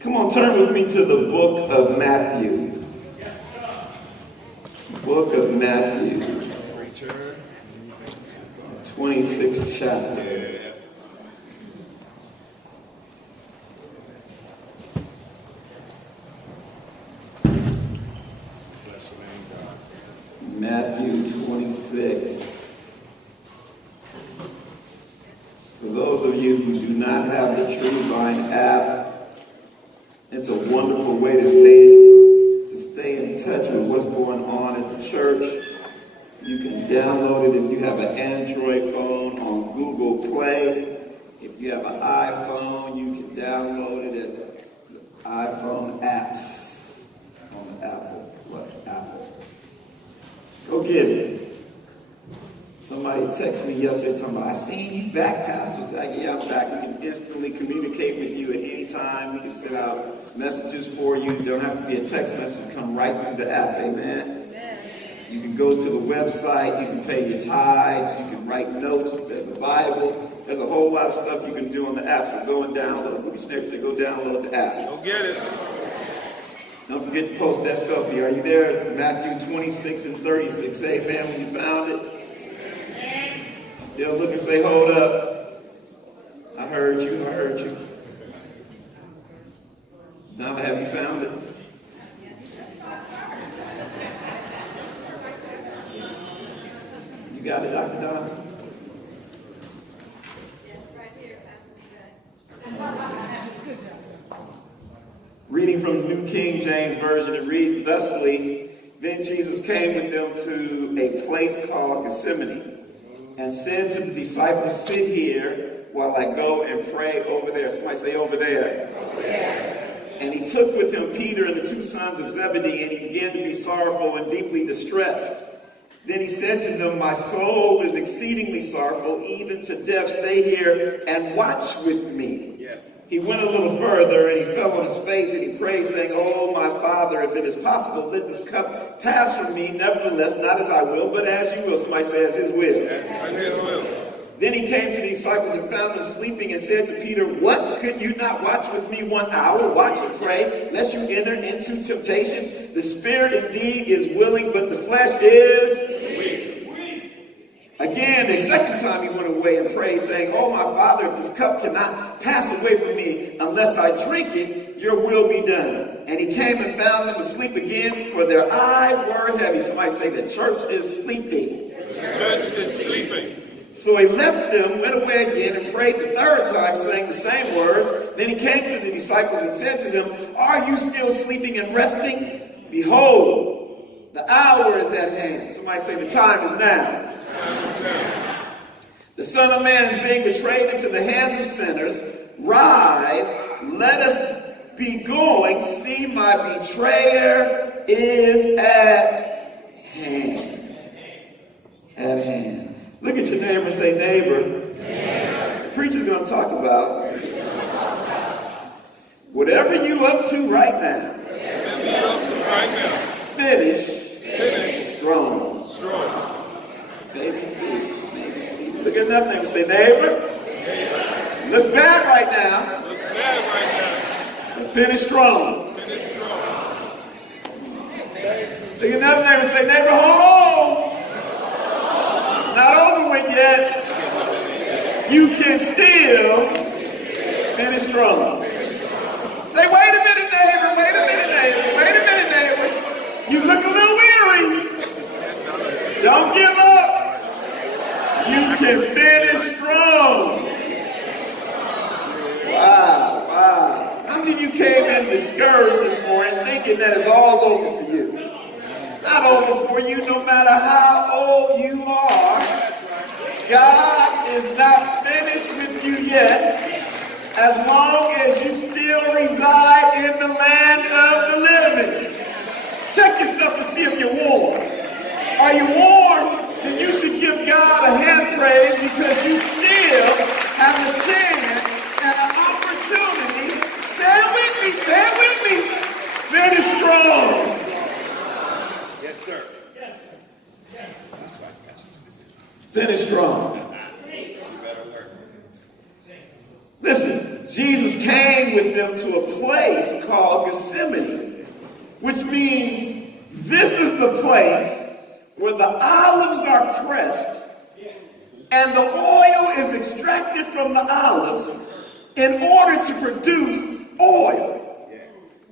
Come on, turn with me to the book of Matthew. Book of Matthew. 26th chapter. Matthew 26. For those of you who do not have the True Vine app, it's a wonderful way to stay in touch with what's going on at the church. You can download it if you have an Android phone on Google Play. If you have an iPhone, you can download it at the iPhone apps on the Apple. Go get it. Somebody texted me yesterday talking about, I seen you back, Pastor. I said, yeah, I'm back. We can instantly communicate with you at any time. We can send out messages for you. It don't have to be a text message. Come right through the app. Amen. You can go to the website. You can pay your tithes. You can write notes. There's a Bible. There's a whole lot of stuff you can do on the app. So go and download. Look at your neighbor and say, go download the app. Go get it. Don't forget to post that selfie. Are you there? Matthew 26 and 36. Amen. When you found it. Still look and say, hold up. I heard you. Donna, have you found it? You got it, Dr. Donna? Yes, right here, Pastor. Reading from the New King James Version, it reads thusly, Then Jesus came with them to a place called Gethsemane, and said to the disciples, sit here while I go and pray over there. Somebody say over there. Over there. And he took with him Peter and the two sons of Zebedee, and he began to be sorrowful and deeply distressed. Then he said to them, my soul is exceedingly sorrowful, even to death. Stay here and watch with me. Yes. He went a little further, and he fell on his face, and he prayed, saying, Oh, my Father, if it is possible, let this cup pass from me. Nevertheless, not as I will, but as you will. Somebody say, as his will. As his will. Then he came to the disciples and found them sleeping, and said to Peter, What, could you not watch with me 1 hour? Watch and pray, lest you enter into temptation. The spirit indeed is willing, but the flesh is weak. Again, the second time he went away and prayed, saying, Oh, my Father, if this cup cannot pass away from me unless I drink it, your will be done. And he came and found them asleep again, for their eyes were heavy. Somebody say, the church is sleeping. The church is sleeping. So he left them, went away again, and prayed the third time, saying the same words. Then he came to the disciples and said to them, Are you still sleeping and resting? Behold, the hour is at hand. Somebody say, the time is now. The Son of Man is being betrayed into the hands of sinners. Rise, let us be going. See, my betrayer is at hand. At hand. Look at your neighbor and say, neighbor. The preacher's going to talk about whatever you up to right now. Finish strong. Baby C. Look at another neighbor and say, neighbor. Looks bad right now. But finish strong. Look at another neighbor and say, neighbor, hold on. It's not over with yet. You can still finish strong. Say, wait a minute, neighbor. You look a little weary. Don't give up. You can finish strong. Wow. How many of you came in discouraged this morning thinking that it's all over for you? It's not over for you no matter how old you are. God is not finished with you yet, as long as you still reside in the land of the living. Check yourself and see if you're warm. Are you warm? Then you should give God a hand praise, because you still have a chance and an opportunity. Say it with me. Finish strong. Yes, sir. Finish strong. You better work. Listen, Jesus came with them to a place called Gethsemane, which means this is the place where the olives are pressed and the oil is extracted from the olives in order to produce oil.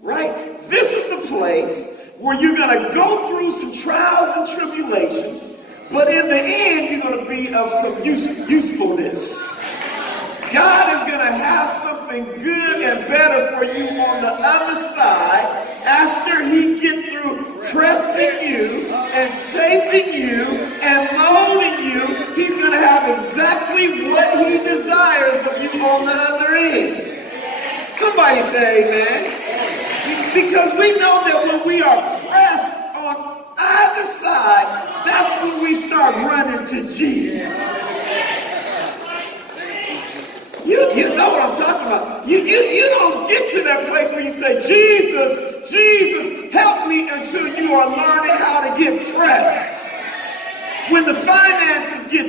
Right? This is the place where you're going to go through some trials and tribulations, but in the end, you're going to be of some usefulness. God is going to have something good and better for you on the other side after he gets through pressing you and shaping you and molding you. He's going to have exactly what he desires of you on the other end. Somebody say amen. Because we know that when we are pressed on either side, that's when we start running to Jesus. You know what I'm talking about. You don't get to that place where you say, Jesus, Jesus, help me, until you are learning how to get pressed. When the finances get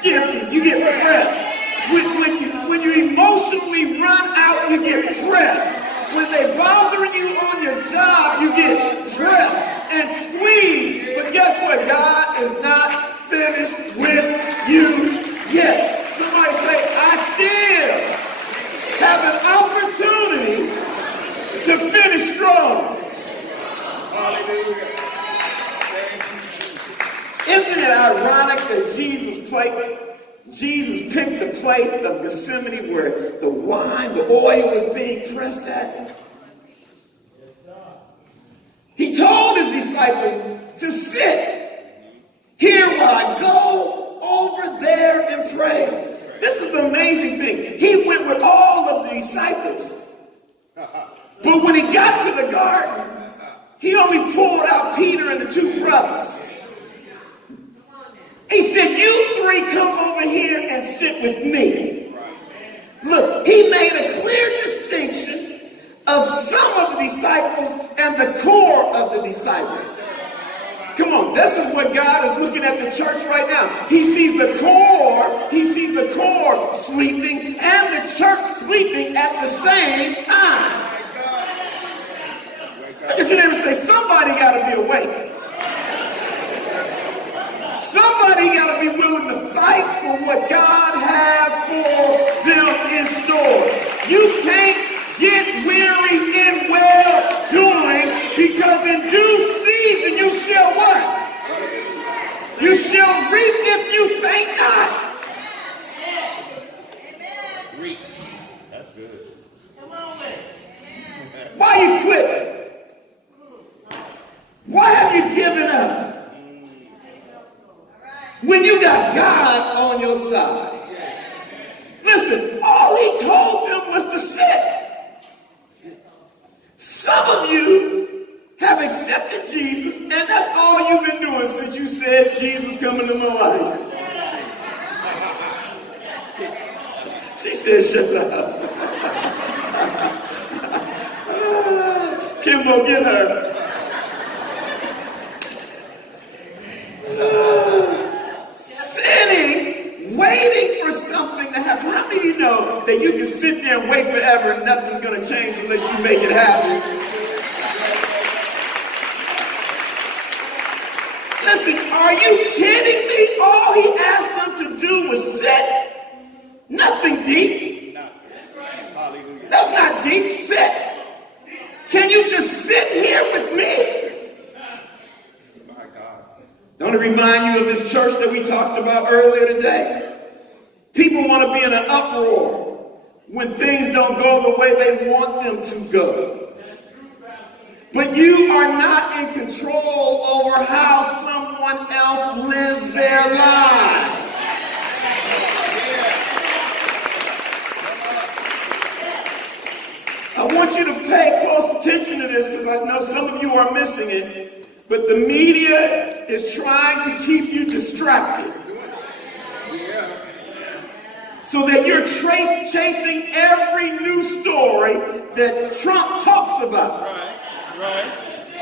skimpy, you get pressed. When you emotionally run out, you get pressed. When they're bothering you on your job, you get pressed and squeezed. But guess what? God is not finished with you yet. Somebody say, I still have an opportunity to finish strong. Hallelujah. Isn't it ironic that Jesus picked the place of Gethsemane where the wine, the oil was being pressed at? He told his disciples to sit here while I go over there and pray. This is the amazing thing. He went with all of the disciples. But when he got to the garden, he only pulled out Peter and the two brothers. He said, you three come over here and sit with me. Look, he made a clear distinction of some of the disciples and the core of the disciples. Come on, this is what God is looking at the church right now. He sees the core sleeping and the church sleeping at the same time. Look at your neighbor and say, somebody got to be awake. Somebody got to be willing to fight for what God has for them in store. You can't get weary in well doing, because in due season you shall what? You shall reap if you faint not. Reap. That's good. Why you quit? Why have you given up? When you got God on your side. Listen, all he told them was to sit. Some of you have accepted Jesus, and that's all you've been doing since you said, Jesus, come into my life. She said, shut up. Kimbo, get her. Sitting, waiting for something to happen. How many of you know that you can sit there and wait forever and nothing's going to change unless you make it happen? Listen, are you kidding me? All he asked them to do was sit. Nothing deep. That's not deep. Sit. Can you just sit here with me? My God. Don't it remind you of this church that we talked about earlier today? People want to be in an uproar when things don't go the way they want them to go. But you are not in control over how someone else lives their lives. I want you to pay close attention to this, because I know some of you are missing it. But the media is trying to keep you distracted. So that you're chasing every news story that Trump talks about. Right.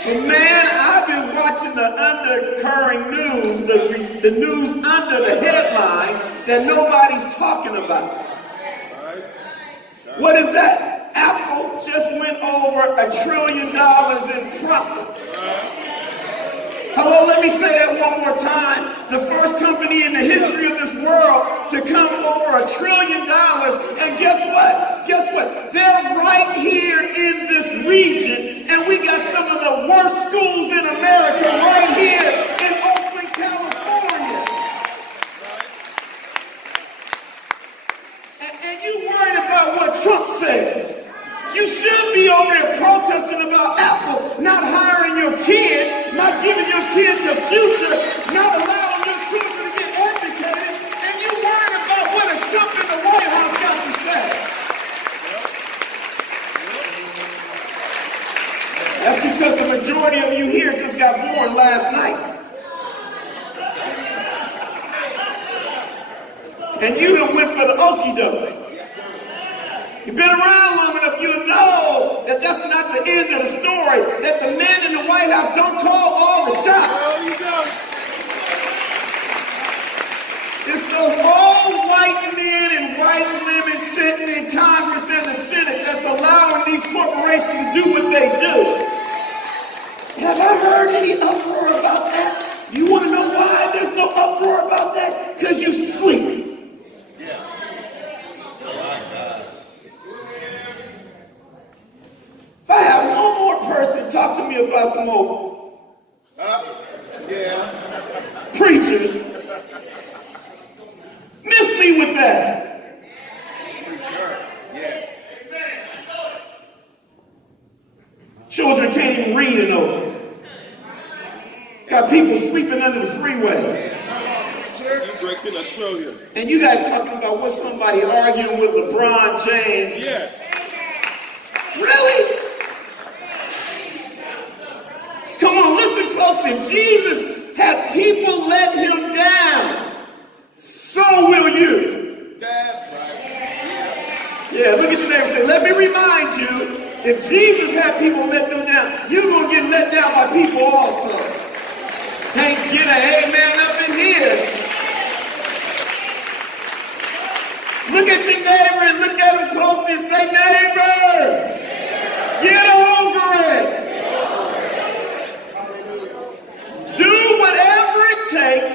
But man, I've been watching the undercurrent news, the news under the headlines that nobody's talking about. What is that? Apple just went over $1 trillion in profit. Hello, let me say that one more time. The first company in the history of this world to come over $1 trillion. And guess what? Guess what? They're right here in this region. And we got some of the worst schools in America right here in Oakland, California. And you worried about what Trump says. You should be over there protesting about Apple not hiring your kids, not giving your kids a future, not allowing your children to get educated, and you worried about what a Trump in the White House got to say. That's because the majority of you here just got born last night. And you done went for the okie doke. You've been around long enough, you know that that's not the end of the story, that the men in the White House don't call all the shots. Oh, you go. It's those old white men and white women sitting in Congress and the Senate that's allowing these corporations to do what they do. Have I heard any uproar about that? You want to know why there's no uproar about that? Because you sleep. If I have one more person talk to me about some old preachers, miss me with that. Children can't even read in Oakland. Got people sleeping under the freeways. And you guys talking about what somebody arguing with LeBron James. Yes. Really? Come on, listen closely. If Jesus had people let him down, so will you. That's right. Yeah, look at your neighbor and say, let me remind you, if Jesus had people let them down, you're going to get let down by people also. Can't get an amen up in here. Look at your neighbor and look at him closely and say, neighbor, get over it. Do whatever it takes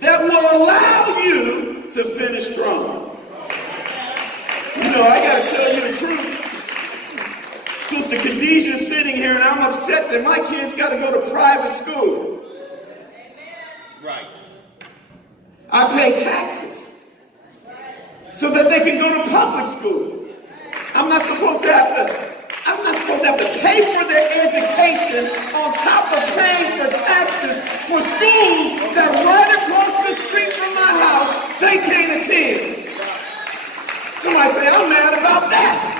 that will allow you to finish strong. You know, I got to tell you the truth. Sister Khadijah's sitting here and I'm upset that my kids got to go to private school. Right. I pay taxes so that they can go to public school. I'm not supposed to have to pay for their education on top of paying for taxes for schools that right across the street from my house they can't attend. Somebody say, I'm mad about that.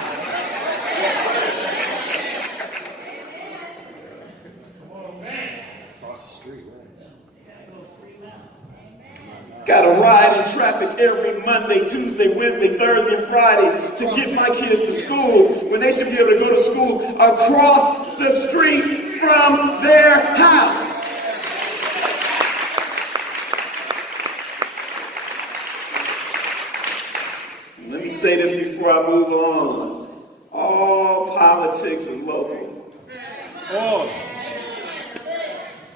Got to ride in traffic every Monday, Tuesday, Wednesday, Thursday, and Friday to get my kids to school when they should be able to go to school across the street from their house. Let me say this before I move on. All politics is local.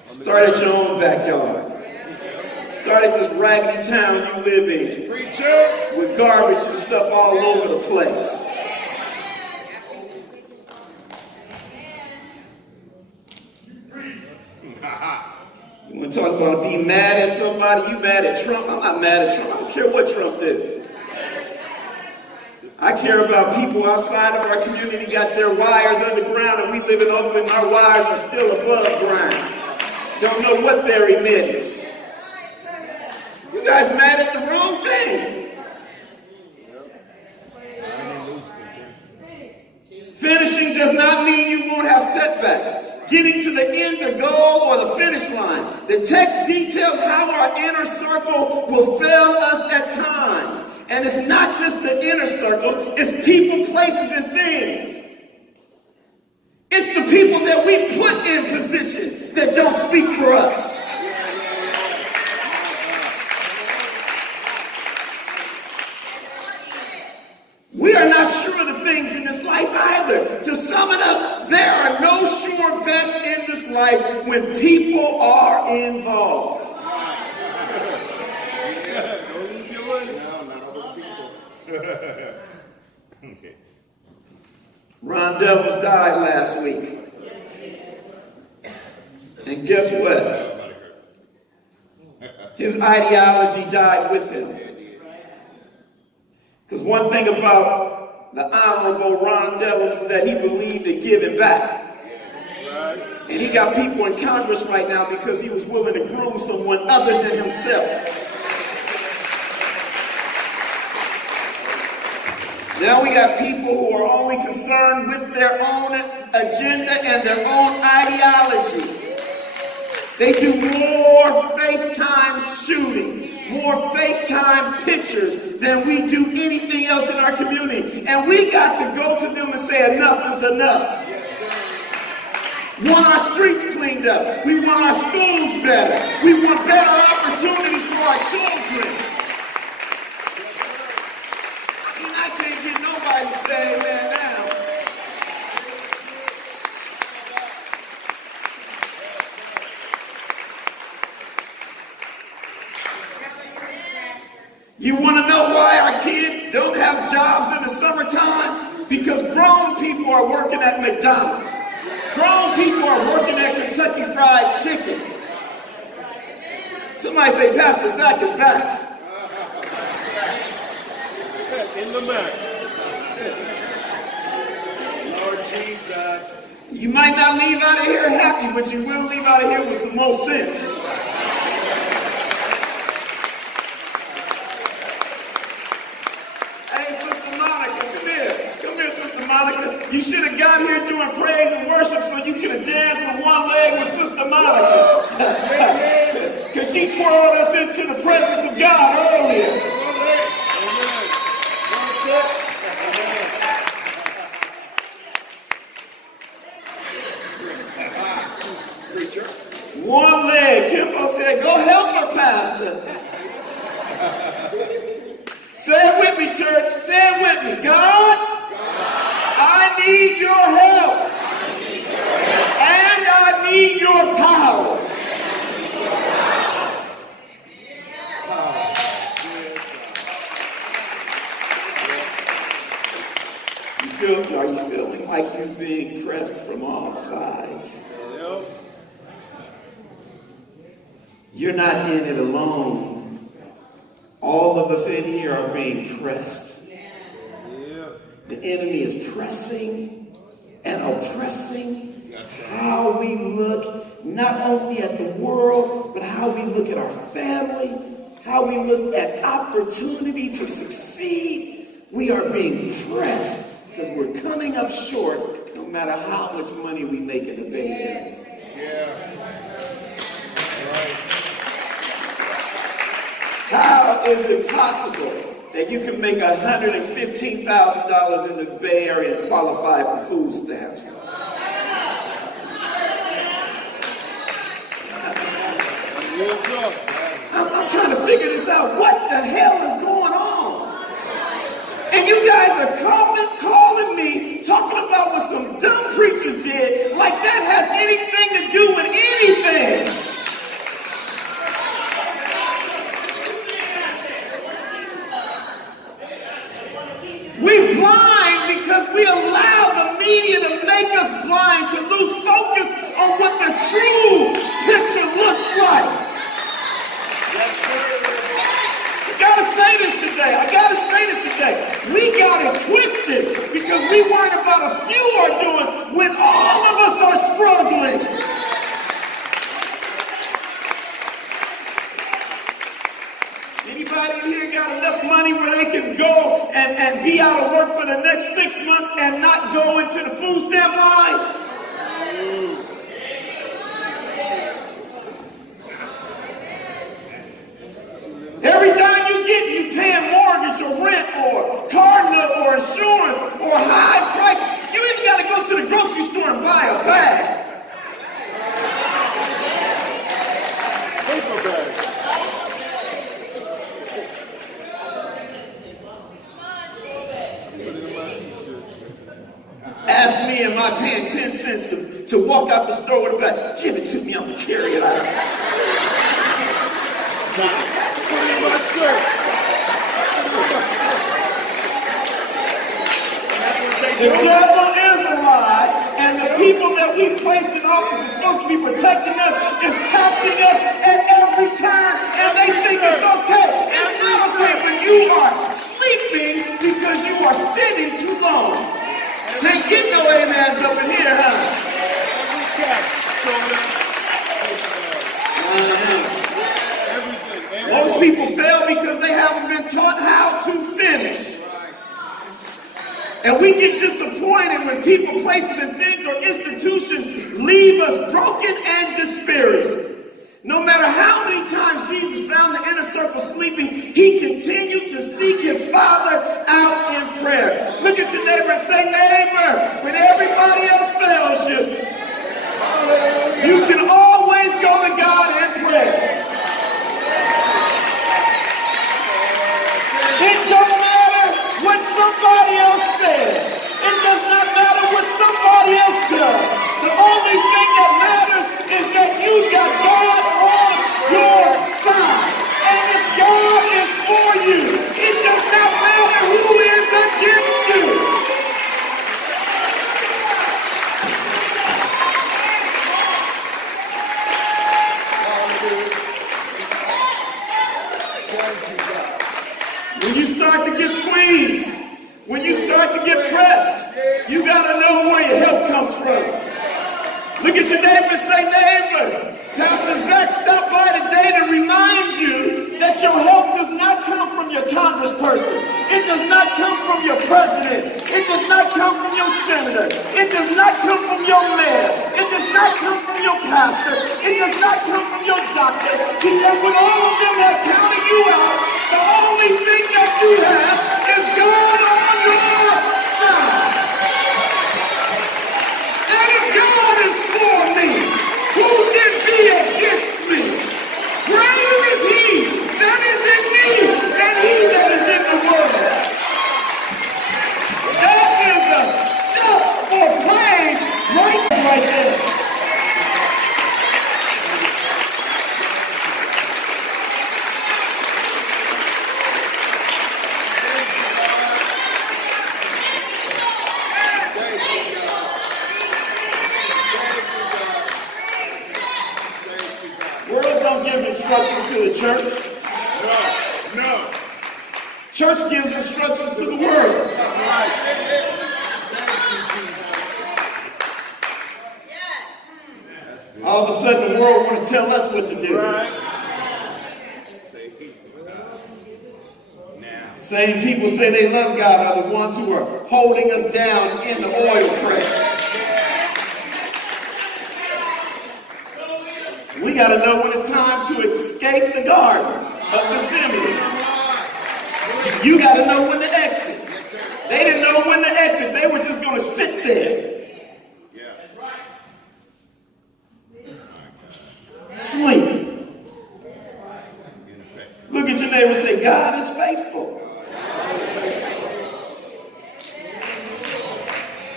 Start at your own backyard. Start at this raggedy town you live in. Preacher. With garbage and stuff all over the place. You want to talk about being mad at somebody? You mad at Trump? I'm not mad at Trump. I don't care what Trump did. I care about people outside of our community got their wires underground and we live in Oakland and our wires are still above ground. Don't know what they're emitting. You guys mad at the wrong thing. Finishing does not mean you won't have setbacks. Getting to the end, the goal, or the finish line. The text details how our inner circle will fail us at times. And it's not just the inner circle, it's people, places, and things. It's the people that we put in position that don't speak for us. We are not sure There are no sure bets in this life when people are involved. Don't lose your money. No, not all the people. Okay. Ron Devils died last week. And guess what? His ideology died with him. Because one thing about the Honorable Ron Devils is that he believed in giving back. And he got people in Congress right now because he was willing to groom someone other than himself. Now we got people who are only concerned with their own agenda and their own ideology. They do more FaceTime shooting, more FaceTime pictures than we do anything else in our community. And we got to go to them and say enough is enough. We want our streets cleaned up. We want our schools better. We want better opportunities for our children. And I can't get nobody to say amen now. You want to know why our kids don't have jobs in the summertime? Because grown people are working at McDonald's. Grown people are working at Kentucky Fried Chicken. Somebody say, Pastor Zach is back. In the back. Lord Jesus. You might not leave out of here happy, but you will leave out of here with some more sense. Hey, Sister Monica, come here. Come here, Sister Monica. You should have got here doing praise and worship so you could have danced with one leg with Sister Monica. Because she twirled us into the presence of God earlier. One leg. Kimbo said, go help her, Pastor. Say it with me, church. Say it with me. God, I need your help. And I need your power. Are you feeling like you're being pressed from all sides? You're not in it alone. All of us in here are being pressed. The enemy is pressing and oppressing how we look, not only at the world, but how we look at our family, how we look at opportunity to succeed. We are being pressed because we're coming up short no matter how much money we make in the Bay Area. How is it possible that you can make $115,000 in the Bay Area and qualify for food stamps? I'm trying to figure this out. What the hell is going on? And you guys are calling me, talking about what some dumb preachers did, like that has anything to do with anything. We're blind because we allow the media to make us blind, to lose focus on what the true picture looks like. I gotta say this today. We got it twisted because we worried about a few are doing when all of us are struggling. Anybody in here got enough money where they can go and be out of work for the next 6 months and not go into the food stamp line? Every time you get, you paying mortgage or rent or car note or insurance or high prices. You even got to go to the grocery store and buy a bag. Paper bag. Ask me and my out paying 10 cents to walk out the store with a bag. Give it to me, I'm going to carry it out. Pretty much, sir. The devil is alive, and the people that we place in office is supposed to be protecting us, is taxing us at every time, and they think it's okay. It's not okay when you are sleeping because you are sitting too long. Can't get no amens up in here, huh? Most people fail because they haven't been taught how to finish. And we get disappointed when people, places, and things or institutions leave us broken and dispirited. No matter how many times Jesus found the inner circle sleeping, he continued to seek his Father out in prayer. Look at your neighbor and say, neighbor, when everybody else fails you, you can always go to God and pray. It don't matter what somebody else says. It does not matter what somebody else does. The only thing that matters is that you got God on your side. And if God is for you, it does not matter who is against you. When you start to get squeezed, when you start to get pressed, you got to know where your help comes from. Look at your neighbor and say, neighbor, Pastor Zach stopped by today to remind you that your help does not come from your congressperson. It does not come from your president. It does not come from your senator. It does not come from your mayor. It does not come from your pastor. It does not come from your doctor. Because when all of them are counting you out, the only thing that you have is God on your side. And if God is for me, who can be against me? Greater is he that is in me than he that is in the world. That is a shout for praise right there. Instructions to the church. No. Church gives instructions to the world. All of a sudden the world want to tell us what to do. Same people say they love God are the ones who are holding us down in the oil press. We got to know when it's time to escape the garden of Gethsemane. You got to know when to exit. They didn't know when to exit. They were just going to sit there. Sleep. Look at your neighbor and say, God is faithful.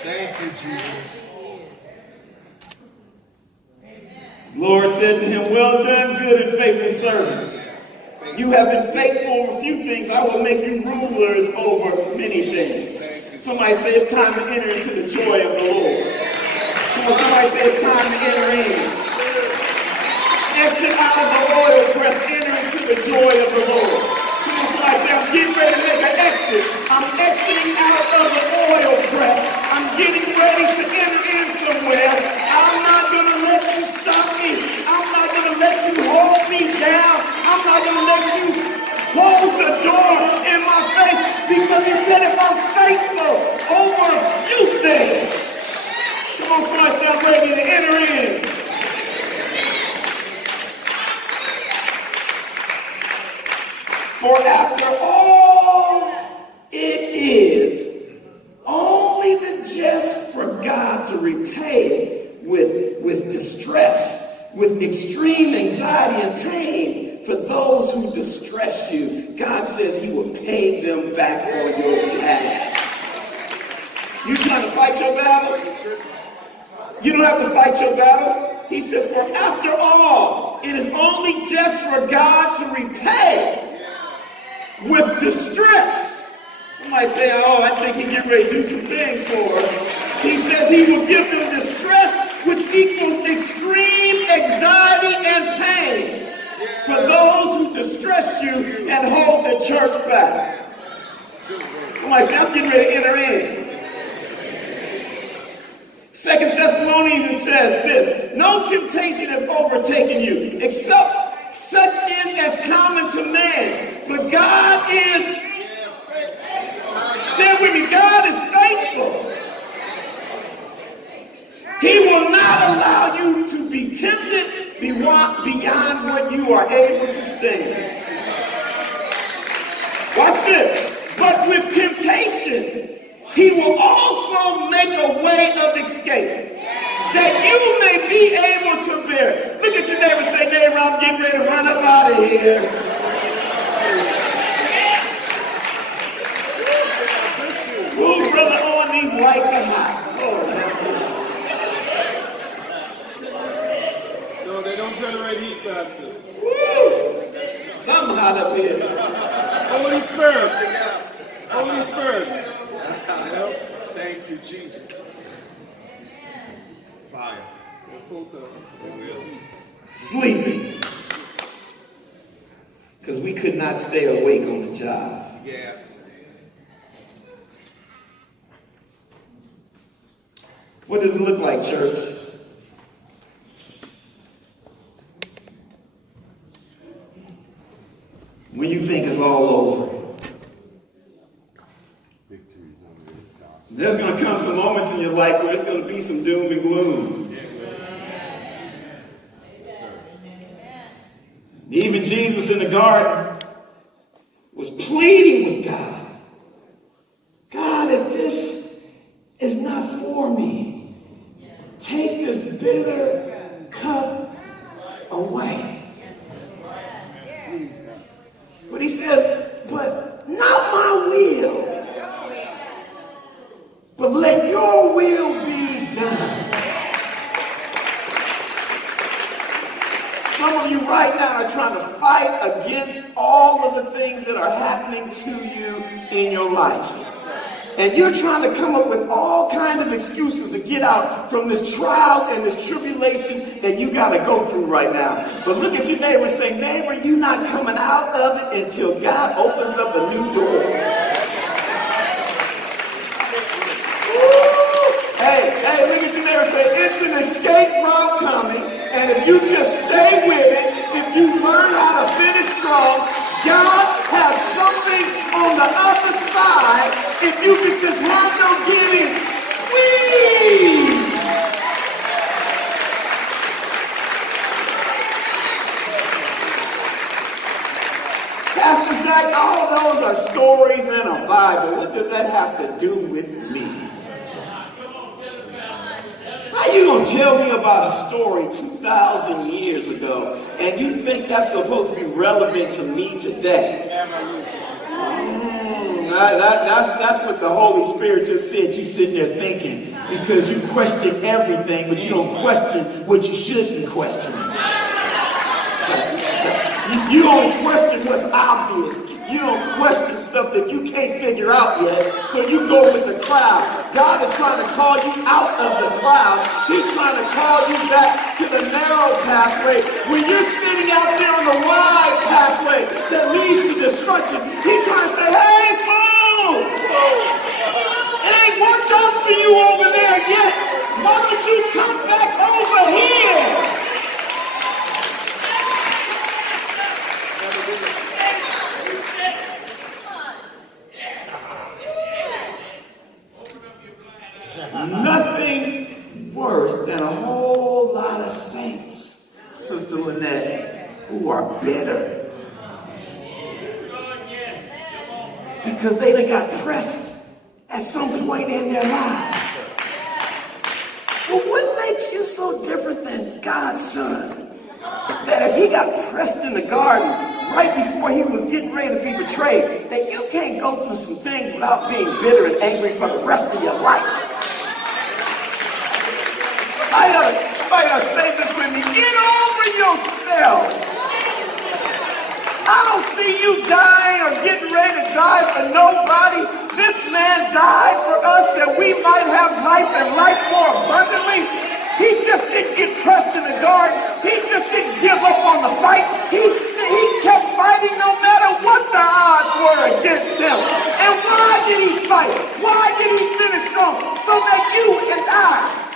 Thank you, Jesus. The Lord said to him, well done, good and faithful servant. You have been faithful over a few things. I will make you rulers over many things. Somebody say it's time to enter into the joy of the Lord. Come on, somebody say it's time to enter in. Exit out of the oil press, enter into the joy of the Lord. Come on, somebody say I'm getting ready to make an exit. I'm exiting out of the oil press. I'm getting ready to enter in somewhere. I'm not going to let you stop me. I'm not going to let you hold me down. I'm not going to let you close the door in my face, because he said if I'm faithful over a few things, come on, somebody say I'm ready to enter in. For after all, it is only the just for God to repay with distress, with extreme anxiety and pain for those who distress you. God says he will pay them back on your behalf. You trying to fight your battles? You don't have to fight your battles. He says, for after all, it is only just for God to repay with distress. Somebody say, oh, I think he's getting ready to do some things for us. He says he will give them distress, which equals extreme anxiety and pain for those who distress you and hold the church back. Somebody say, I'm getting ready to enter in. 2 Thessalonians says this, no temptation has overtaken you, except such is as common to man. But God is, say with me, God is faithful. He will not allow you to be tempted beyond what you are able to stand. Watch this. But with temptation, he will also make a way of escape, that you may be able to bear it. Look at your neighbor and say, neighbor, I'm getting ready to run up out of here. Ooh, brother, on these lights are hot. Lord have mercy. No, they don't generate heat faster. Woo! Something hot up here. Holy Spirit. Holy Spirit. Thank you, Jesus. Fire. Sleeping. Because we could not stay awake on the job. Yeah. What does it look like, church? When you think it's all over. There's going to come some moments in your life where it's going to be some doom and gloom. Even Jesus in the garden was pleading with God. God, if this is not for me, take this bitter cup away. But he says, but not my will, but let your will be done. Some of you right now are trying to fight against all of the things that are happening to you in your life. And you're trying to come up with all kinds of excuses to get out from this trial and this tribulation that you got to go through right now. But look at your neighbor and say, neighbor, you're not coming out of it until God opens up a new door. Hey, look at your neighbor and say, it's an escape route coming, and if you just stay with it, if you learn how to finish strong, God has something on the other side if you can just handle getting squeezed. Pastor Zach, all those are stories in a Bible. What does that have to do with me? How you gonna tell me about a story 2,000 years ago and you think that's supposed to be relevant to me today? That's what the Holy Spirit just said. You sitting there thinking because you question everything, but you don't question what you shouldn't question. You only question what's obvious. You don't question stuff that you can't figure out yet, so you go with the crowd. God is trying to call you out of the crowd. He's trying to call you back to the narrow pathway. When you're sitting out there on the wide pathway that leads to destruction, he's trying to say, hey, fool! It ain't worked out for you over there yet. Why don't you come back over here? Nothing worse than a whole lot of saints, Sister Lynette, who are bitter because they done got pressed at some point in their lives. But what makes you so different than God's son? That if he got pressed in the garden right before he was getting ready to be betrayed, that you can't go through some things without being bitter and angry for the rest of your life. Somebody ought to say this with me. Get over yourself. I don't see you dying or getting ready to die for nobody. This man died for us that we might have life and life more abundantly. He just didn't get crushed in the garden. He just didn't give up on the fight. He kept fighting no matter what the odds were against him. And why did he fight? Why did he finish strong? So that you and I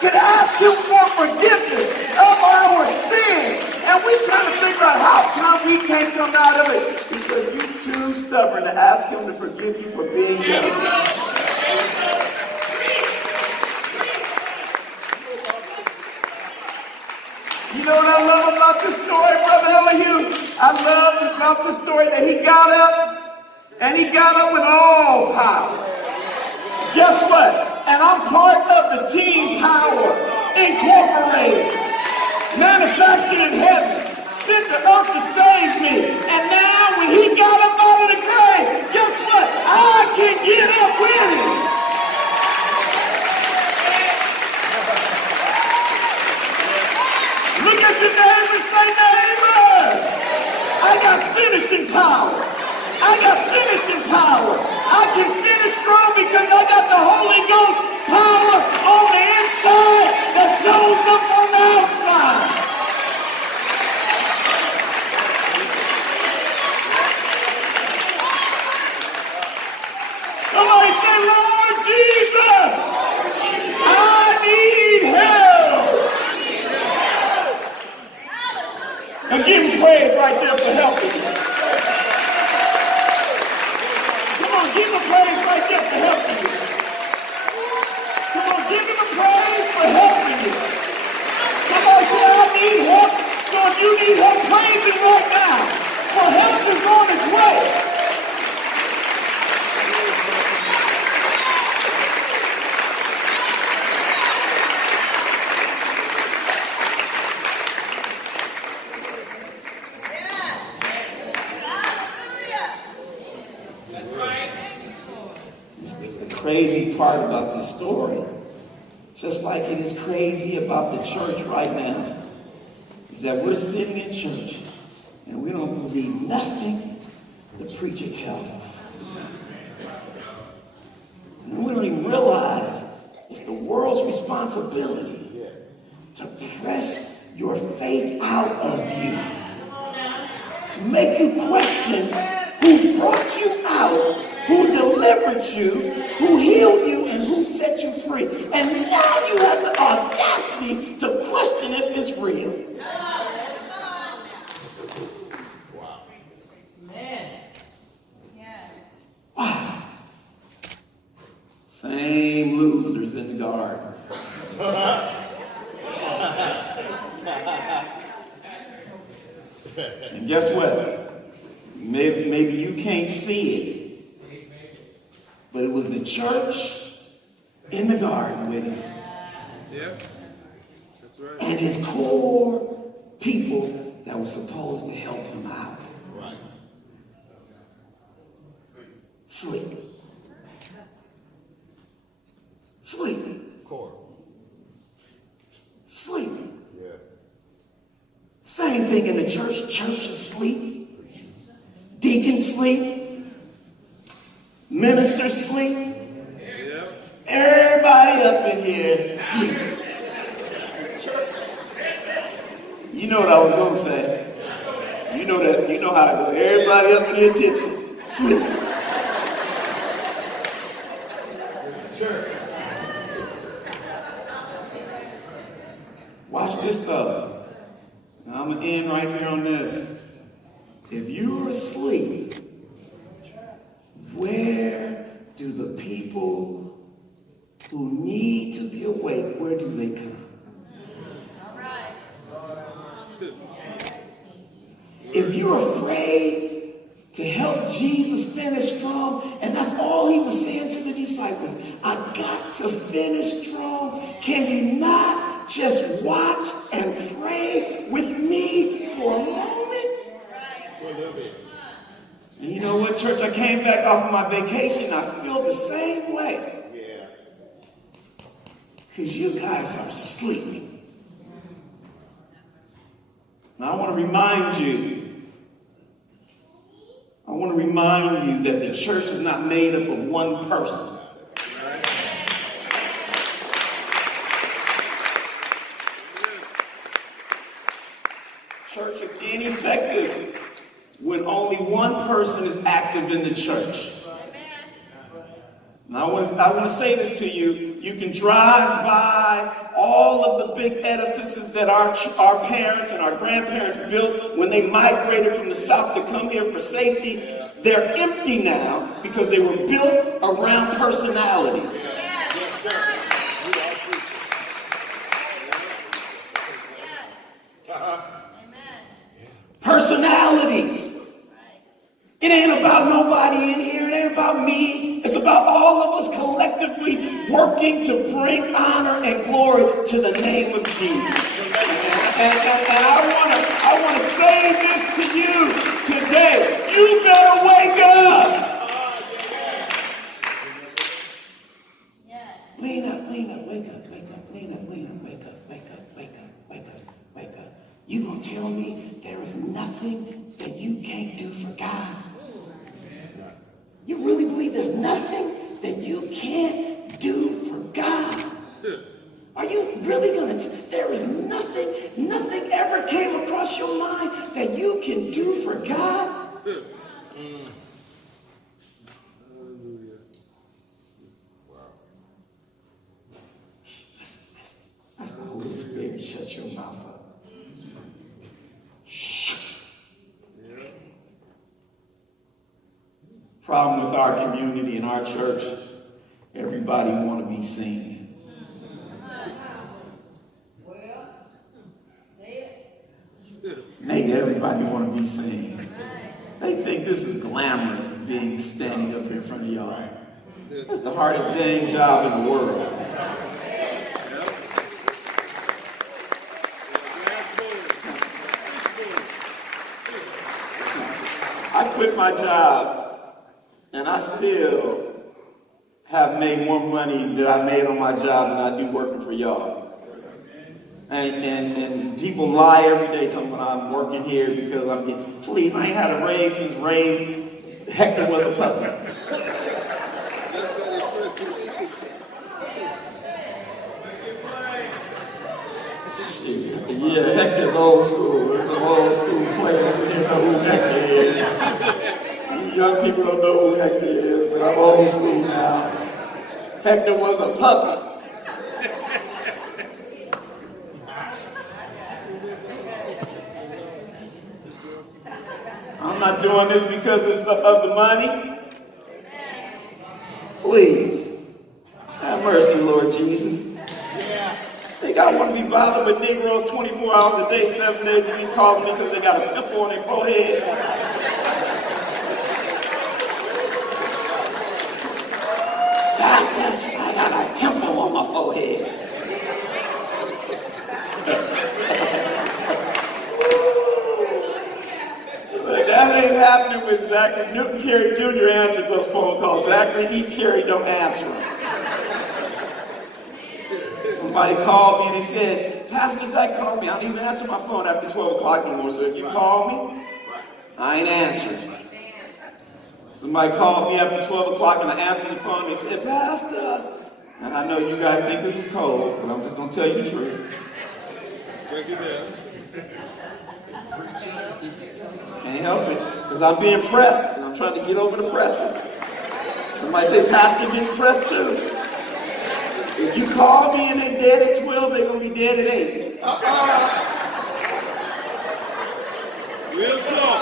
could ask him for forgiveness of our sins. And we're trying to figure out how come we can't come out of it. Because you're too stubborn to ask him to forgive you for being young. You know what I love about this story, Brother Elihu? I love about this story that he got up, and he got up with all power. Guess what? And I'm part of the Team Power Incorporated, manufactured in heaven, sent to earth to save me. And now when he got up out of the grave, guess what? I can get up with him. Look at your neighbor and say, neighbor, I got finishing power. I got finishing power. I can finish strong because I got the Holy Ghost power on the inside that shows up on the outside. Somebody say, Lord Jesus, I need help. And give him praise right there for helping you. Come on, give him praise right there for helping you. Come on, give him a praise for helping you. Somebody say, I need help. So if you need help, praise him right now. For help is on its way. Crazy part about this story, just like it is crazy about the church right now, is that we're sitting in church and we don't believe nothing the preacher tells us. And we don't even realize it's the world's responsibility to press your faith out of you, to make you question who brought you out, who delivered you, who healed you, and who set you free. And now you have the audacity to question if it's real. Wow. Man. Yes. Wow. Same losers in the garden. And guess what? Maybe you can't see it. But it was the church in the garden with him. Yeah, that's right. And his core people that were supposed to help him out. Right. Sleep. Sleep. Core. Sleep. Yeah. Same thing in the church. Church is sleep. Deacons sleep. Ministers sleep. Yeah. Everybody up in here sleep. You know what I was going to say. You know that. You know how to go. Everybody up in here tipsy. Sleep. Watch this though. Now I'm going to end right here on this. If you're asleep, where do the people who need to be awake, where do they come? All right. If you're afraid to help Jesus finish strong, and that's all he was saying to the disciples, I got to finish strong. Can you not just watch and pray with me for a moment? For a little bit. And you know what, church? I came back off of my vacation. I feel the same way. Yeah. because you guys are sleeping. Now I want to remind you that the church is not made up of one person. Church is ineffective when only one person is active in the church. And I want to say this to you. You can drive by all of the big edifices that our parents and our grandparents built when they migrated from the South to come here for safety. They're empty now because they were built around personalities. Personalities. It ain't about nobody in here. It ain't about me. It's about all of us collectively working to bring honor and glory to the name of Jesus. And I want to say this to you today. You better wake up. Lean up, wake up, lean up, wake up. You gonna tell me there is nothing that you can't do for God? You really believe there's nothing that you can't do for God? Are you really gonna, there is nothing ever came across your mind that you can do for God? That's the Holy Spirit. Shut your mouth up. Problem with our community and our church, everybody want to be seen. Hey, everybody want to be seen. They think this is glamorous, being standing up here in front of y'all. It's the hardest dang job in the world. I quit my job. And I still have made more money that I made on my job than I do working for y'all. And people lie every day talking about I'm working here because I'm getting, please, I ain't had a raise since Hector was a puppy. Yeah, Hector's old school. There's some old school players that didn't know who Hector is. Young people don't know who Hector is, but I'm old school now. Hector was a puppy. I'm not doing this because it's of the money. Please, have mercy, Lord Jesus. Think I want to be bothered with Negroes 24 hours a day, 7 days a week, calling me because they got a pimple on their forehead. Pastor, I got a pimple on my forehead. But that ain't happening with Zachary. Newton Carey Jr. answered those phone calls. Zachary E. Carey don't answer them. Somebody called me and he said, Pastor Zach called me. I don't even answer my phone after 12 o'clock anymore. So if you call me, I ain't answering. Somebody called me after 12 o'clock and I answered the phone and they said, Pastor, and I know you guys think this is cold, but I'm just going to tell you the truth. Break it down. Can't help it, because I'm being pressed, and I'm trying to get over the pressing. Somebody say, Pastor gets pressed too. If you call me and they're dead at 12, they're going to be dead at 8. Real talk.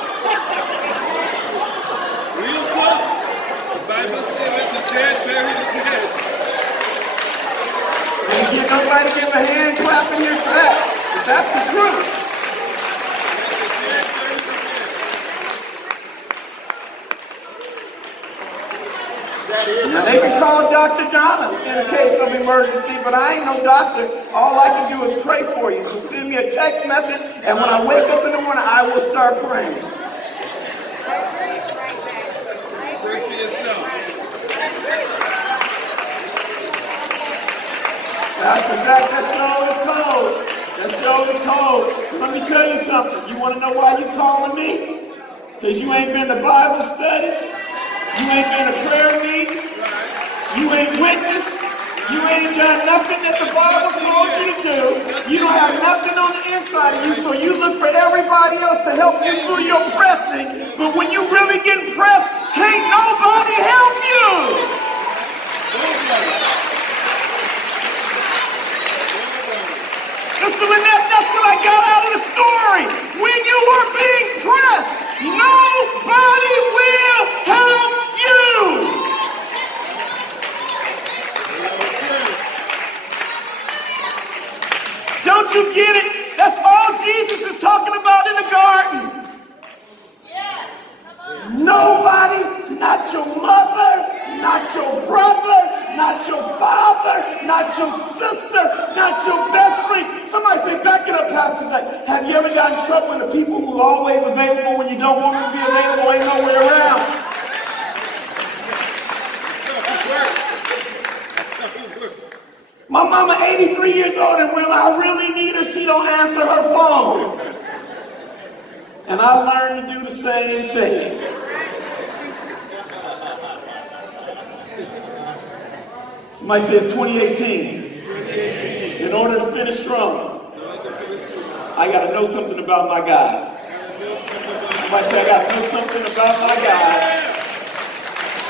Real talk. The Bible says let the dead bury the dead. Can't get nobody to give a hand clap in here for that. But that's the truth. Now they can call Dr. Donna in a case of emergency, but I ain't no doctor. All I can do is pray for you. So send me a text message, and when I wake up in the morning, I will start praying. Pray for yourself. Pastor Zach, that show is cold. That show is cold. Let me tell you something. You want to know why you calling me? Because you ain't been to Bible study. You ain't been to prayer meeting. You ain't witnessed. You ain't done nothing that the Bible told you to do. You don't have nothing on the inside of you, so you look for everybody else to help you through your pressing. But when you really get pressed, can't nobody help you. Sister Lynette, that's what I got out of the story. When you are being pressed, nobody will help you. Don't you get it? That's all Jesus is talking about in the garden. Nobody, not your mother, not your brother, not your father, not your sister, not your best friend. Somebody say, back it up, Pastor Zach. Have you ever gotten in trouble when the people who are always available when you don't want them to be available ain't nowhere around? My mama 83 years old, and when I really need her, she don't answer her phone. And I learned to do the same thing. Somebody says 2018. In order to finish strong, I got to know something about my God. Somebody say, I got to know something about my God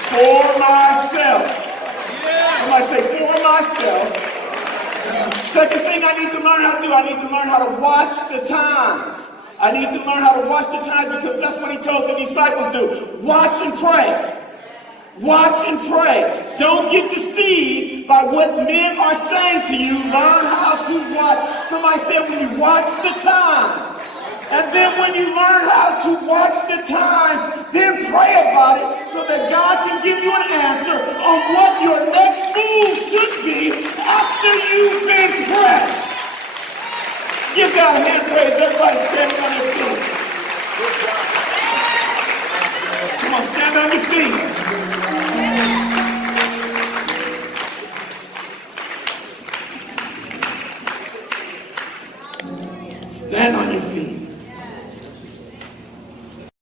for myself. Somebody say, for myself. Second thing I need to learn how to do, I need to learn how to watch the times. I need to learn how to watch the times because that's what he told the disciples do. Watch and pray. Watch and pray. Don't get deceived by what men are saying to you. Learn how to watch. Somebody said when you watch the times. And then when you learn how to watch the times, then pray about it so that God can give you an answer on what your next move should be after you've been pressed. Give God a hand praise. Everybody stand on your feet. Come on, stand on your feet. Stand on